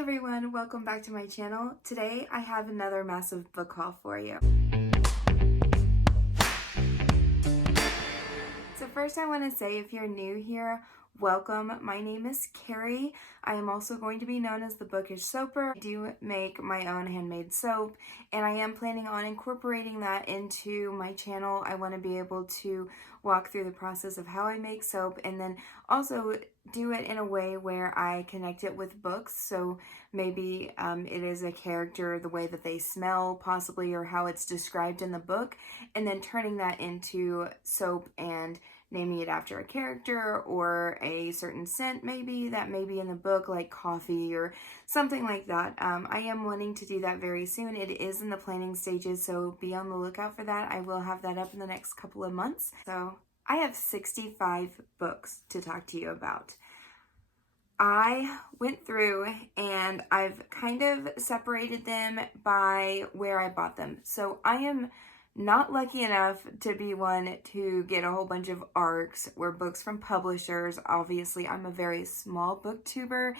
everyone, welcome back to my channel. Today I have another massive book haul for you. So first I want to say, if you're new here, welcome. My name is Carrie. I am also going to be known as the Bookish Soaper. I do make my own handmade soap, and I am planning on incorporating that into my channel. I want to be able to walk through the process of how I make soap, and then also do it in a way where I connect it with books. So maybe it is a character, the way that they smell possibly, or how it's described in the book, and then turning that into soap and naming it after a character or a certain scent maybe that may be in the book, like coffee or something like that. I am wanting to do that very soon. It is in the planning stages, so be on the lookout for that. I will have that up in the next couple of months. So I have 65 books to talk to you about. I went through and I've kind of separated them by where I bought them. So I am not lucky enough to be one to get a whole bunch of ARCs or books from publishers. Obviously, I'm a very small booktuber,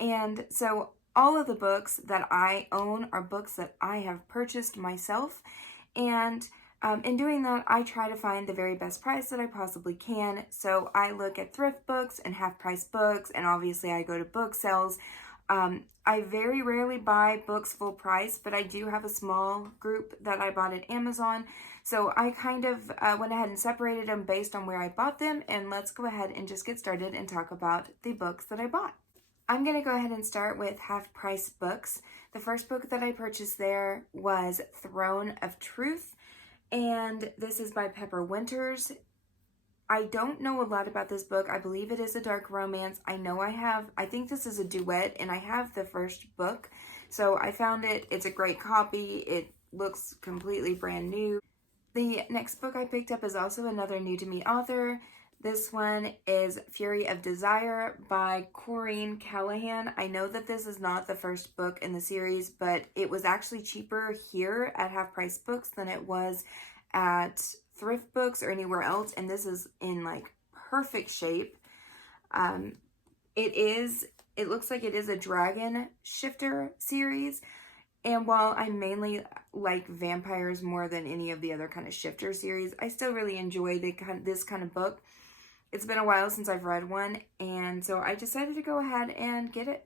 and so all of the books that I own are books that I have purchased myself, and in doing that, I try to find the very best price that I possibly can. So I look at thrift books and half-price books, and obviously I go to book sales. I very rarely buy books full price, but I do have a small group that I bought at Amazon. So I kind of went ahead and separated them based on where I bought them. And let's go ahead and just get started and talk about the books that I bought. I'm going to go ahead and start with half-price books. The first book that I purchased there was Throne of Truth, and this is by Pepper Winters. I don't know a lot about this book. I believe it is a dark romance. I think this is a duet, and I have the first book. So I found it. It's a great copy. It looks completely brand new. The next book I picked up is also another new to me author. This one is Fury of Desire by Corinne Callahan. I know that this is not the first book in the series, but it was actually cheaper here at Half Price Books than it was at Thrift Books or anywhere else, and this is in like perfect shape. It looks like it is a dragon shifter series, and while I mainly like vampires more than any of the other kind of shifter series, I still really enjoy this kind of book. It's been a while since I've read one, and so I decided to go ahead and get it.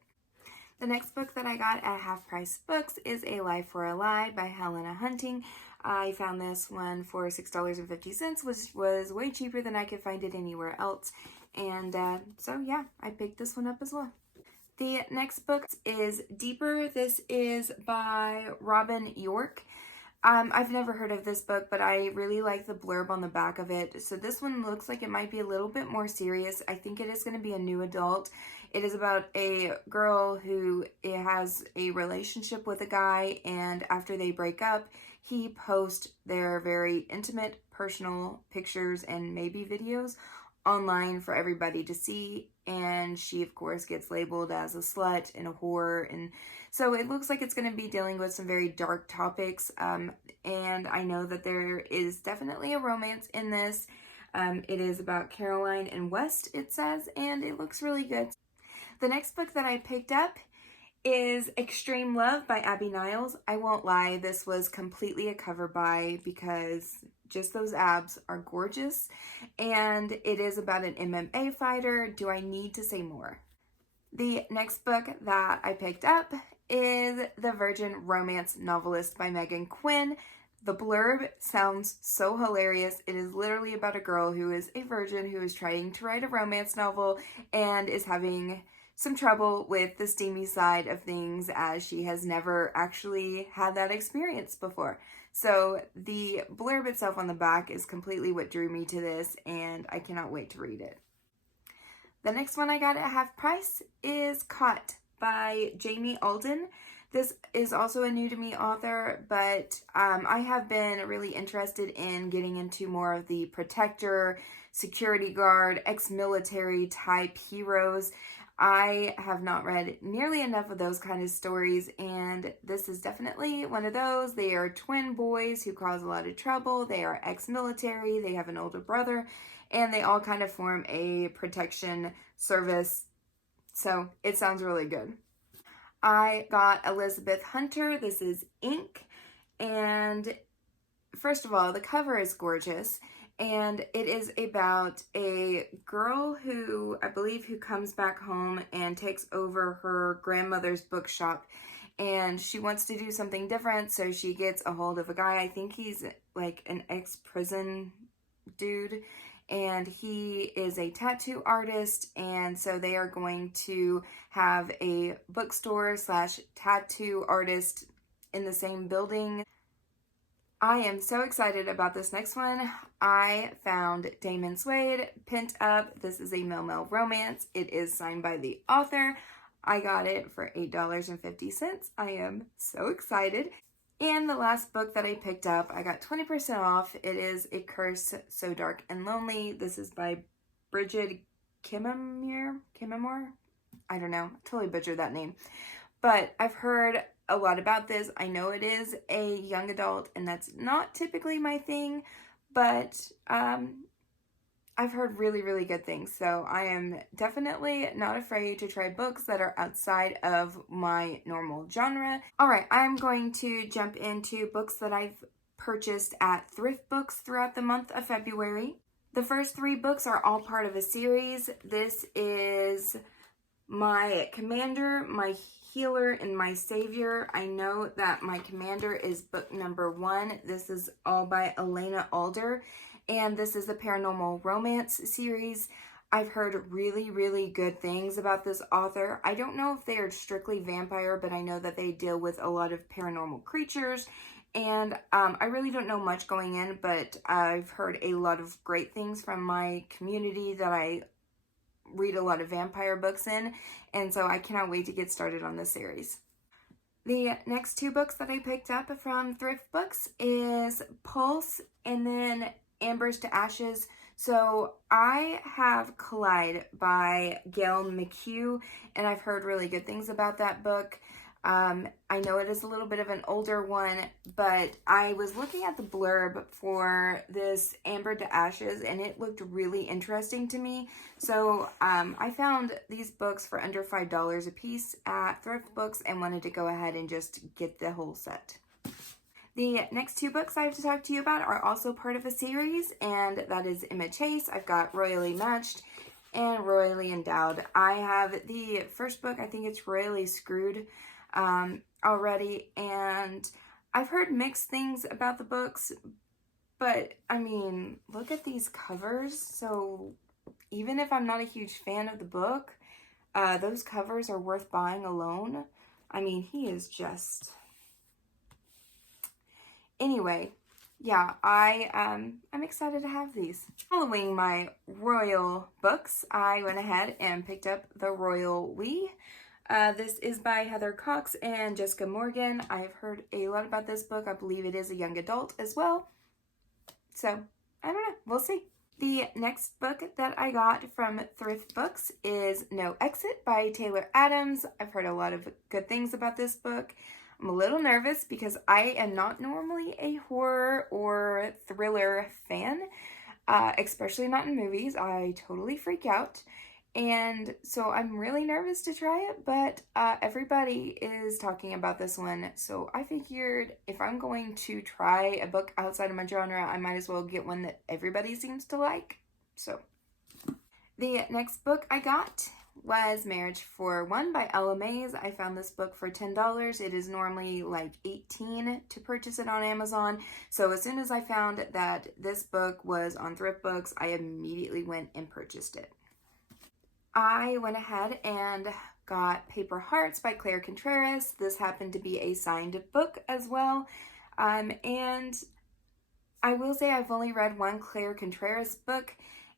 The next book that I got at Half Price Books is A Lie for a Lie by Helena Hunting. I found this one for $6.50, which was way cheaper than I could find it anywhere else. And so yeah, I picked this one up as well. The next book is Deeper. This is by Robin York. I've never heard of this book, but I really like the blurb on the back of it. So this one looks like it might be a little bit more serious. I think it is going to be a new adult. It is about a girl who has a relationship with a guy, and after they break up, he posts their very intimate, personal pictures and maybe videos online for everybody to see, and she of course gets labeled as a slut and a whore, and so it looks like it's going to be dealing with some very dark topics, and I know that there is definitely a romance in this. It is about Caroline and West, it says, and it looks really good. The next book that I picked up is Extreme Love by Abby Niles. I won't lie, this was completely a cover buy because just those abs are gorgeous, and it is about an MMA fighter. Do I need to say more? The next book that I picked up is The Virgin Romance Novelist by Megan Quinn. The blurb sounds so hilarious. It is literally about a girl who is a virgin who is trying to write a romance novel and is having some trouble with the steamy side of things, as she has never actually had that experience before. So the blurb itself on the back is completely what drew me to this, and I cannot wait to read it. The next one I got at half price is Caught by Jamie Alden. This is also a new to me author, but I have been really interested in getting into more of the protector, security guard, ex-military type heroes. I have not read nearly enough of those kind of stories, and this is definitely one of those. They are twin boys who cause a lot of trouble. They are ex-military. They have an older brother, and they all kind of form a protection service. So it sounds really good. I got Elizabeth Hunter. This is Ink. And first of all, the cover is gorgeous. And it is about a girl who, I believe, who comes back home and takes over her grandmother's bookshop. And she wants to do something different, so she gets a hold of a guy. I think he's like an ex-prison dude. And he is a tattoo artist, and so they are going to have a bookstore slash tattoo artist in the same building. I am so excited about this next one. I found Damon Suede, Pent Up. This is a Mel romance. It is signed by the author. I got it for $8.50. I am so excited. And the last book that I picked up, I got 20% off. It is A Curse So Dark and Lonely. This is by Bridget Kimamere? I don't know. I totally butchered that name. But I've heard a lot about this. I know it is a young adult, and that's not typically my thing, but I've heard really, really good things. So I am definitely not afraid to try books that are outside of my normal genre. All right, I'm going to jump into books that I've purchased at Thrift Books throughout the month of February. The first 3 books are all part of a series. This is My Commander, My Healer, and My Savior. I know that My Commander is book number 1. This is all by Elena Alder. And this is the paranormal romance series. I've heard really, really good things about this author. I don't know if they are strictly vampire, but I know that they deal with a lot of paranormal creatures. And I really don't know much going in, but I've heard a lot of great things from my community that I read a lot of vampire books in. And so I cannot wait to get started on this series. The next 2 books that I picked up from Thrift Books is Pulse and then Embers to Ashes. So I have Collide by Gail McHugh, and I've heard really good things about that book. I know it is a little bit of an older one, but I was looking at the blurb for this Amber to Ashes, and it looked really interesting to me. So I found these books for under $5 a piece at Thrift Books and wanted to go ahead and just get the whole set. The next 2 books I have to talk to you about are also part of a series, and that is Emma Chase. I've got Royally Matched and Royally Endowed. I have the first book, I think it's Royally Screwed, already, and I've heard mixed things about the books, but I mean, look at these covers. So even if I'm not a huge fan of the book, those covers are worth buying alone. I mean, he is just... Anyway, yeah, I'm excited to have these. Following my royal books, I went ahead and picked up The Royal We. This is by Heather Cox and Jessica Morgan. I've heard a lot about this book. I believe it is a young adult as well. So, I don't know. We'll see. The next book that I got from Thrift Books is No Exit by Taylor Adams. I've heard a lot of good things about this book. I'm a little nervous because I am not normally a horror or thriller fan, especially not in movies. I totally freak out. And so I'm really nervous to try it, but everybody is talking about this one. So I figured if I'm going to try a book outside of my genre, I might as well get one that everybody seems to like. So the next book I got was Marriage for One by Ella Mays. I found this book for $10. It is normally like $18 to purchase it on Amazon. So as soon as I found that this book was on Thrift Books, I immediately went and purchased it. I went ahead and got Paper Hearts by Claire Contreras. This happened to be a signed book as well. And I will say I've only read one Claire Contreras book,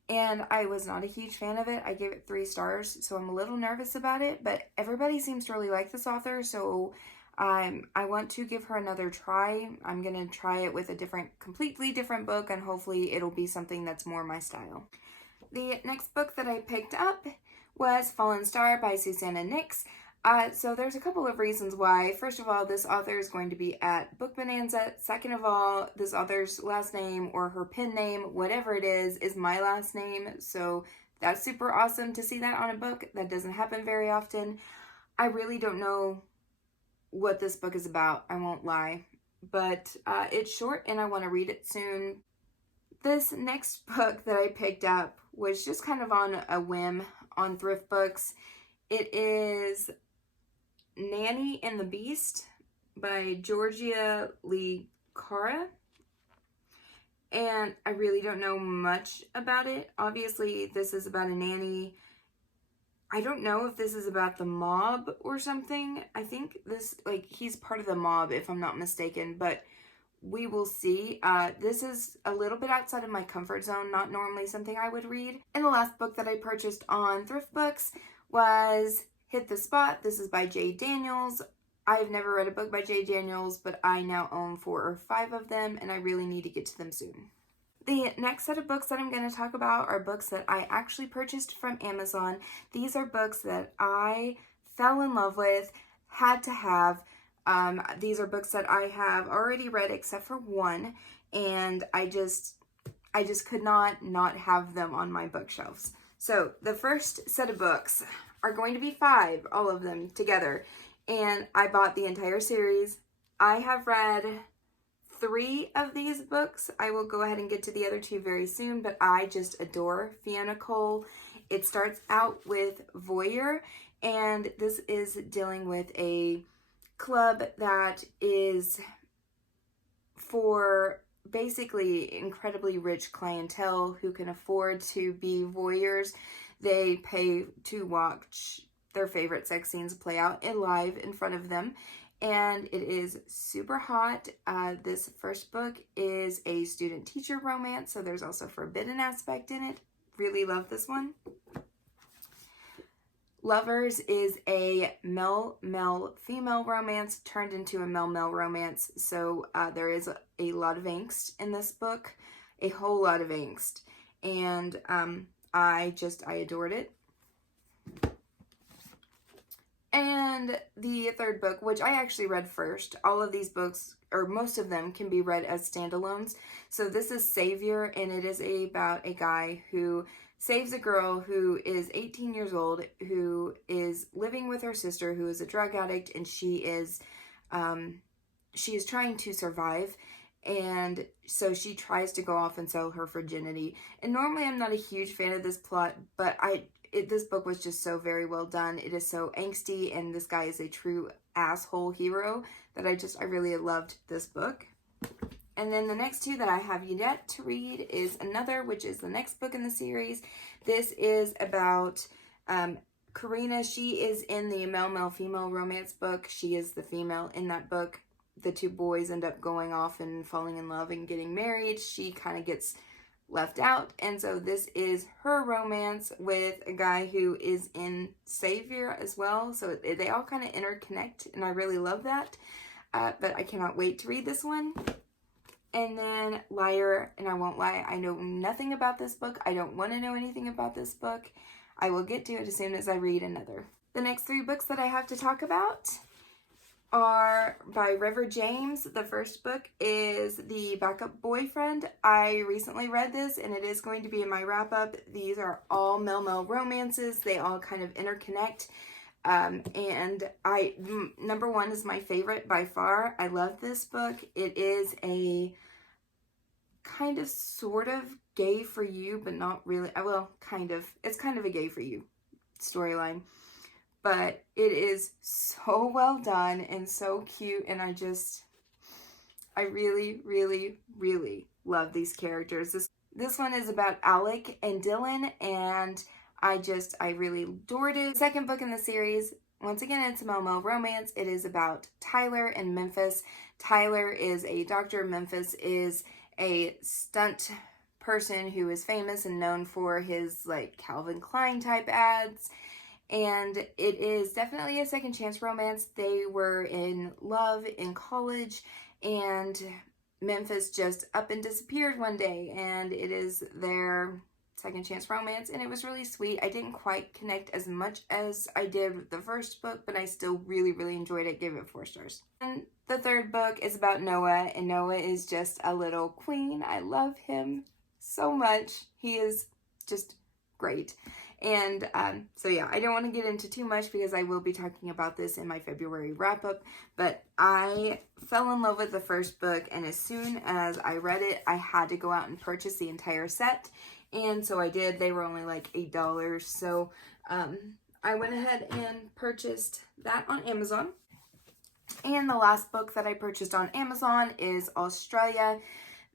and I was not a huge fan of it. I gave it 3 stars, so I'm a little nervous about it, but everybody seems to really like this author, so I want to give her another try. I'm going to try it with a completely different book, and hopefully it'll be something that's more my style. The next book that I picked up was Fallen Star by Susanna Nix. So there's a couple of reasons why. First of all, this author is going to be at Book Bonanza. Second of all, this author's last name or her pen name, whatever it is my last name. So that's super awesome to see that on a book. That doesn't happen very often. I really don't know what this book is about, I won't lie. But it's short and I want to read it soon. This next book that I picked up was just kind of on a whim on Thrift Books. It is Nanny and the Beast by Georgia Lee Cara. And I really don't know much about it. Obviously, this is about a nanny. I don't know if this is about the mob or something. I think this, like, he's part of the mob, if I'm not mistaken, but we will see. This is a little bit outside of my comfort zone, not normally something I would read. And the last book that I purchased on Thrift Books was Hit the Spot. This is by J. Daniels. I've never read a book by J. Daniels, but I now own 4 or 5 of them, and I really need to get to them soon. The next set of books that I'm going to talk about are books that I actually purchased from Amazon. These are books that I fell in love with, had to have. These are books that I have already read except for one, and I just could not have them on my bookshelves. So the first set of books are going to be 5, all of them together. And I bought the entire series. I have read 3 of these books. I will go ahead and get to the other 2 very soon, but I just adore Fiona Cole. It starts out with Voyeur, and this is dealing with a club that is for basically incredibly rich clientele who can afford to be voyeurs. They pay to watch their favorite sex scenes play out live in front of them, and it is super hot. This first book is a student-teacher romance, so there's also a forbidden aspect in it. Really love this one. Lovers is a male-female romance turned into a male-male romance, so there is a lot of angst in this book, a whole lot of angst, and I adored it. And the third book, which I actually read first, all of these books, or most of them, can be read as standalones. So this is Savior, and it is about a guy who saves a girl who is 18 years old, who is living with her sister, who is a drug addict, and she is trying to survive. And so she tries to go off and sell her virginity. And normally I'm not a huge fan of this plot, but this book was just so very well done. It is so angsty, and this guy is a true asshole hero that I really loved this book. And then the next 2 that I have yet to read is Another, which is the next book in the series. This is about Karina. She is in the male-female romance book. She is the female in that book. The 2 boys end up going off and falling in love and getting married. She kind of gets left out, and so this is her romance with a guy who is in Savior as well, so they all kind of interconnect, and I really love that, but I cannot wait to read this one. And then Liar, and I won't lie, I know nothing about this book. I don't want to know anything about this book. I will get to it as soon as I read Another. The next 3 books that I have to talk about are by River James. The first book is The Backup Boyfriend. I recently read this, and it is going to be in my wrap-up. These are all male-male romances. They all kind of interconnect. And number 1 is my favorite by far. I love this book. It is a kind of sort of gay for you, but not really. Well, kind of. It's kind of a gay for you storyline. But it is so well done and so cute, and I really, really, really love these characters. This one is about Alec and Dylan, and I really adored it. Second book in the series, once again, it's a male-male romance. It is about Tyler and Memphis. Tyler is a doctor. Memphis is a stunt person who is famous and known for his, like, Calvin Klein type ads. And it is definitely a second chance romance. They were in love in college, and Memphis just up and disappeared one day, and it is their second chance romance, and it was really sweet. I didn't quite connect as much as I did with the first book, but I still really, really enjoyed it. Gave it 4 stars. And the third book is about Noah, and Noah is just a little queen. I love him so much. He is just great. And so yeah, I don't want to get into too much because I will be talking about this in my February wrap-up, but I fell in love with the first book, and as soon as I read it, I had to go out and purchase the entire set, and so I did. They were only like $8, so I went ahead and purchased that on Amazon. And the last book that I purchased on Amazon is Australia.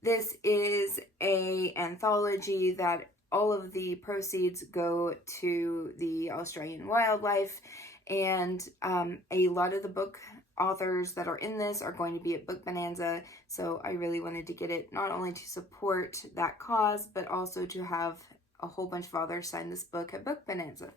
This is an anthology that all of the proceeds go to the Australian wildlife, and a lot of the book authors that are in this are going to be at Book Bonanza, so I really wanted to get it not only to support that cause, but also to have a whole bunch of authors sign this book at Book Bonanza.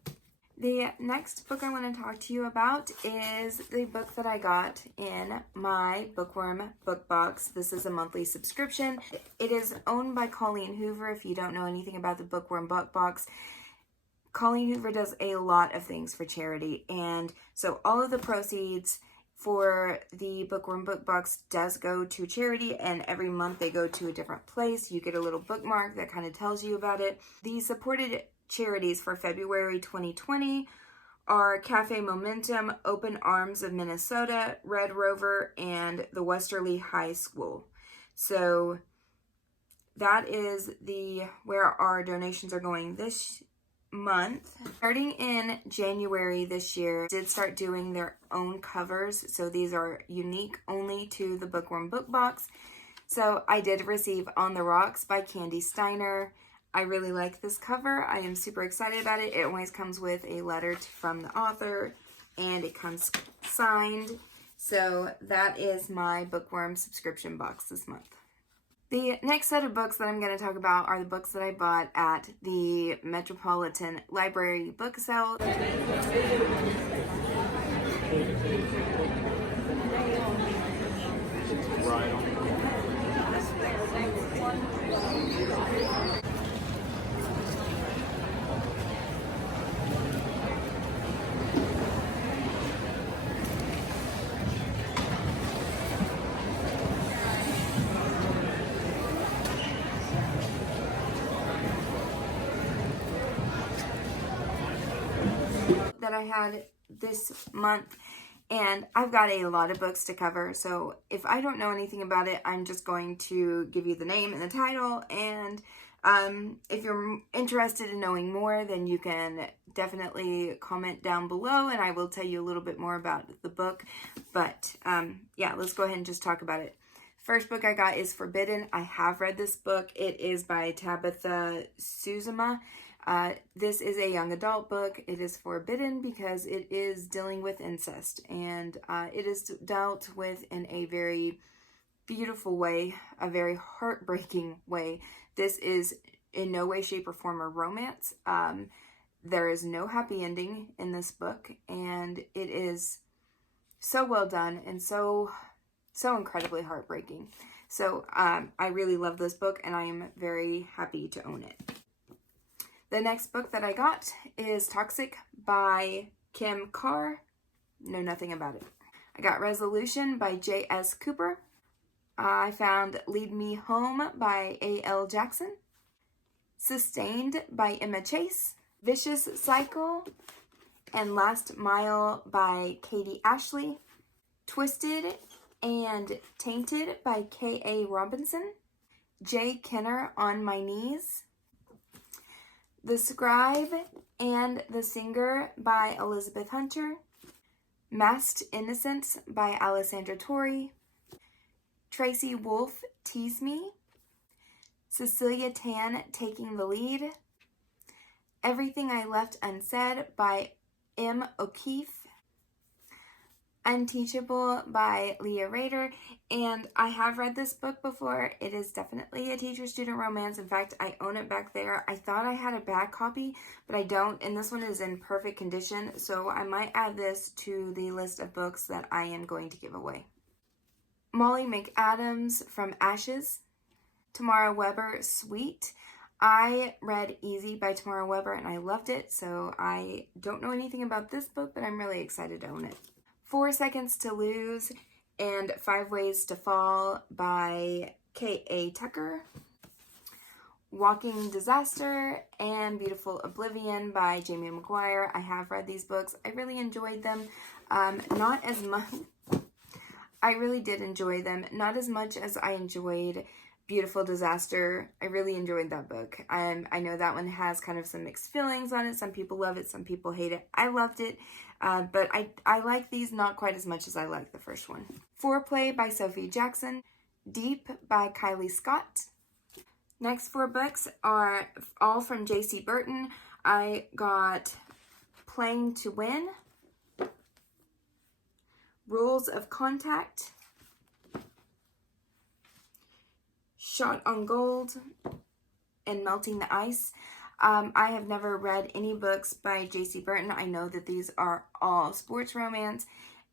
The next book I want to talk to you about is the book that I got in my Bookworm Book Box. This is a monthly subscription. It is owned by Colleen Hoover. If you don't know anything about the Bookworm Book Box, Colleen Hoover does a lot of things for charity, and so all of the proceeds for the Bookworm Book Box does go to charity, and every month they go to a different place. You get a little bookmark that kind of tells you about it. The supported charities for February 2020 are Cafe Momentum, Open Arms of Minnesota, Red Rover, and the Westerly High School. So that is where our donations are going this month. Starting in January this year, did start doing their own covers. So these are unique only to the Bookworm Book Box. So I did receive On the Rocks by Candy Steiner. I really like this cover. I am super excited about it. It always comes with a letter from the author, and it comes signed. So that is my Bookworm subscription box this month. The next set of books that I'm going to talk about are the books that I bought at the Metropolitan Library book sale. That I had this month, and I've got a lot of books to cover, so if I don't know anything about it, I'm just going to give you the name and the title, and if you're interested in knowing more, then you can definitely comment down below and I will tell you a little bit more about the book. But yeah, let's go ahead and just talk about it. First book I got is Forbidden. I have read this book. It is by Tabitha Suzuma. This is a young adult book. It is forbidden because it is dealing with incest, and it is dealt with in a very beautiful way, a very heartbreaking way. This is in no way, shape, or form a romance. There is no happy ending in this book, and it is so well done and so incredibly heartbreaking. So I really love this book, and I am very happy to own it. The next book that I got is Toxic by Kim Carr. Know nothing about it. I got Resolution by J.S. Cooper. I found Lead Me Home by A.L. Jackson. Sustained by Emma Chase. Vicious Cycle and Last Mile by Katie Ashley. Twisted and Tainted by K.A. Robinson. J. Kenner, On My Knees. The Scribe and the Singer by Elizabeth Hunter. Masked Innocence by Alessandra Torrey. Tracy Wolfe, Tease Me. Cecilia Tan, Taking the Lead. Everything I Left Unsaid by M. O'Keefe. Unteachable by Leah Rader, and I have read this book before. It is definitely a teacher-student romance. In fact, I own it back there. I thought I had a bad copy, but I don't, and this one is in perfect condition, so I might add this to the list of books that I am going to give away. Molly McAdams, From Ashes. Tamara Weber, Sweet. I read Easy by Tamara Weber, and I loved it, so I don't know anything about this book, but I'm really excited to own it. 4 Seconds to Lose and 5 Ways to Fall by K.A. Tucker. Walking Disaster and Beautiful Oblivion by Jamie McGuire. I have read these books. I really enjoyed them. Not as much. I really did enjoy them. Not as much as I enjoyed Beautiful Disaster. I really enjoyed that book. I know that one has kind of some mixed feelings on it. Some people love it. Some people hate it. I loved it. But I like these not quite as much as I like the first one. Foreplay by Sophie Jackson. Deep by Kylie Scott. Next 4 books are all from J.C. Burton. I got Playing to Win, Rules of Contact, Shot on Gold, and Melting the Ice. I have never read any books by J.C. Burton. I know that these are all sports romance.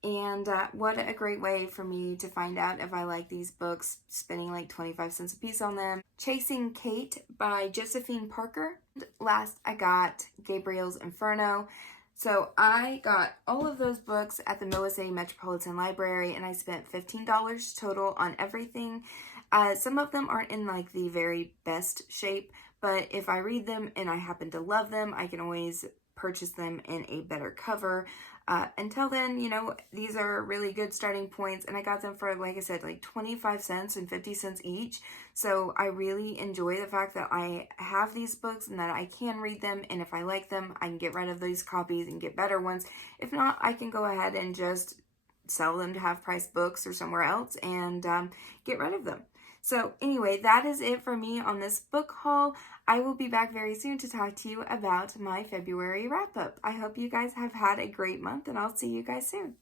And what a great way for me to find out if I like these books, spending like 25 cents a piece on them. Chasing Kate by Josephine Parker. Last, I got Gabriel's Inferno. So I got all of those books at the Milwaukee City Metropolitan Library, and I spent $15 total on everything. Some of them aren't in like the very best shape, but if I read them and I happen to love them, I can always purchase them in a better cover. Until then, you know, these are really good starting points, and I got them for, like I said, like 25 cents and 50 cents each. So I really enjoy the fact that I have these books and that I can read them, and if I like them, I can get rid of these copies and get better ones. If not, I can go ahead and just sell them to Half Price Books or somewhere else and get rid of them. So anyway, that is it for me on this book haul. I will be back very soon to talk to you about my February wrap-up. I hope you guys have had a great month, and I'll see you guys soon.